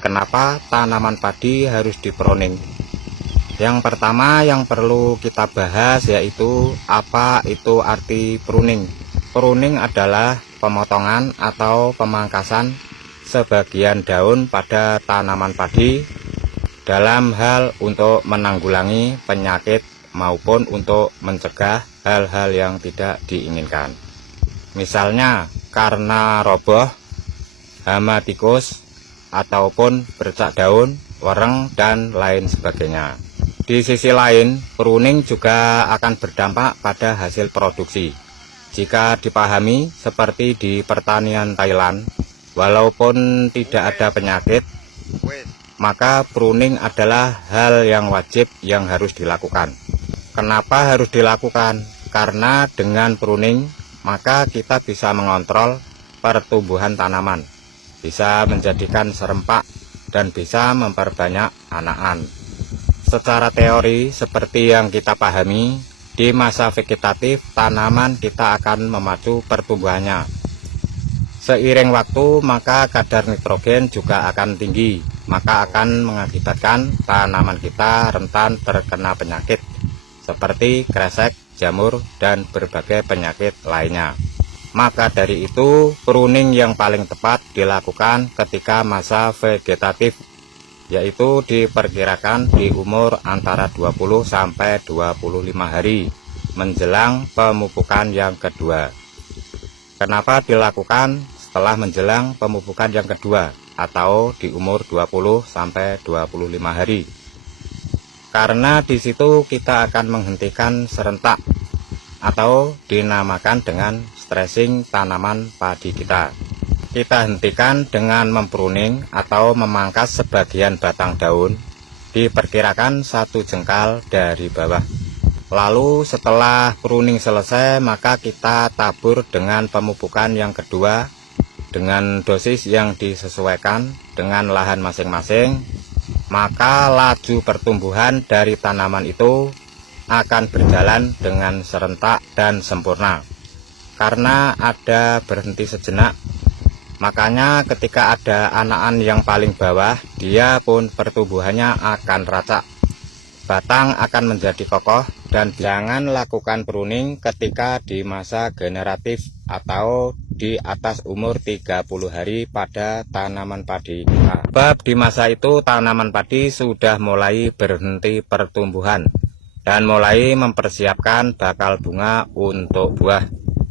dan kenapa tanaman padi harus dipruning. Yang pertama yang perlu kita bahas yaitu apa itu arti pruning. Pruning adalah pemotongan atau pemangkasan sebagian daun pada tanaman padi dalam hal untuk menanggulangi penyakit maupun untuk mencegah hal-hal yang tidak diinginkan. Misalnya karena roboh, hama tikus, ataupun bercak daun, wereng, dan lain sebagainya. Di sisi lain, pruning juga akan berdampak pada hasil produksi. Jika dipahami seperti di pertanian Thailand, walaupun tidak ada penyakit, maka pruning adalah hal yang wajib yang harus dilakukan. Kenapa harus dilakukan? Karena dengan pruning, maka kita bisa mengontrol pertumbuhan tanaman, bisa menjadikan serempak, dan bisa memperbanyak anakan. Secara teori, seperti yang kita pahami, di masa vegetatif, tanaman kita akan memacu pertumbuhannya. Seiring waktu, maka kadar nitrogen juga akan tinggi, maka akan mengakibatkan tanaman kita rentan terkena penyakit, seperti kresek, jamur, dan berbagai penyakit lainnya. Maka dari itu, pruning yang paling tepat dilakukan ketika masa vegetatif, yaitu diperkirakan di umur antara 20 sampai 25 hari menjelang pemupukan yang kedua. Kenapa dilakukan setelah menjelang pemupukan yang kedua atau di umur 20 sampai 25 hari? Karena di situ kita akan menghentikan serentak atau dinamakan dengan stressing tanaman padi kita. Kita hentikan dengan mempruning atau memangkas sebagian batang daun, diperkirakan 1 jengkal dari bawah. Lalu setelah pruning selesai, maka kita tabur dengan pemupukan yang kedua dengan dosis yang disesuaikan dengan lahan masing-masing. Maka laju pertumbuhan dari tanaman itu akan berjalan dengan serentak dan sempurna. Karena ada berhenti sejenak, makanya ketika ada anakan yang paling bawah, dia pun pertumbuhannya akan racak. Batang akan menjadi kokoh, dan jangan lakukan pruning ketika di masa generatif atau di atas umur 30 hari pada tanaman padi kita. Sebab di masa itu tanaman padi sudah mulai berhenti pertumbuhan dan mulai mempersiapkan bakal bunga untuk buah.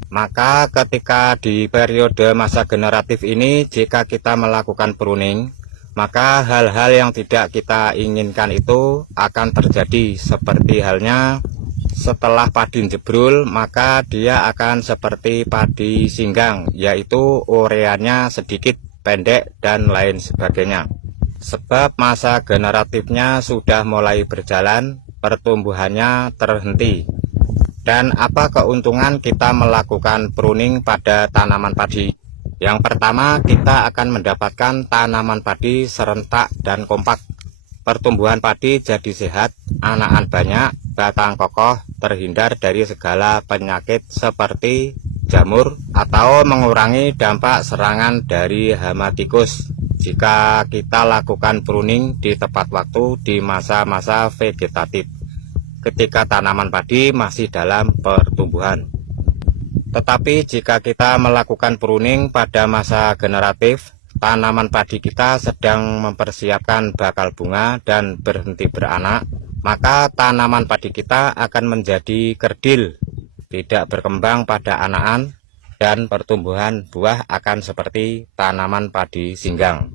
Maka ketika di periode masa generatif ini, jika kita melakukan pruning, maka hal-hal yang tidak kita inginkan itu akan terjadi. Seperti halnya setelah padi jebrul, maka dia akan seperti padi singgang, yaitu ureanya sedikit, pendek, dan lain sebagainya. Sebab masa generatifnya sudah mulai berjalan, pertumbuhannya terhenti. Dan apa keuntungan kita melakukan pruning pada tanaman padi? Yang pertama, kita akan mendapatkan tanaman padi serentak dan kompak. Pertumbuhan padi jadi sehat, anakan banyak, batang kokoh, terhindar dari segala penyakit seperti jamur, atau mengurangi dampak serangan dari hama tikus jika kita lakukan pruning di tepat waktu di masa-masa vegetatif, ketika tanaman padi masih dalam pertumbuhan. Tetapi jika kita melakukan pruning pada masa generatif, tanaman padi kita sedang mempersiapkan bakal bunga dan berhenti beranak, maka tanaman padi kita akan menjadi kerdil, tidak berkembang pada anakan, dan pertumbuhan buah akan seperti tanaman padi singgang.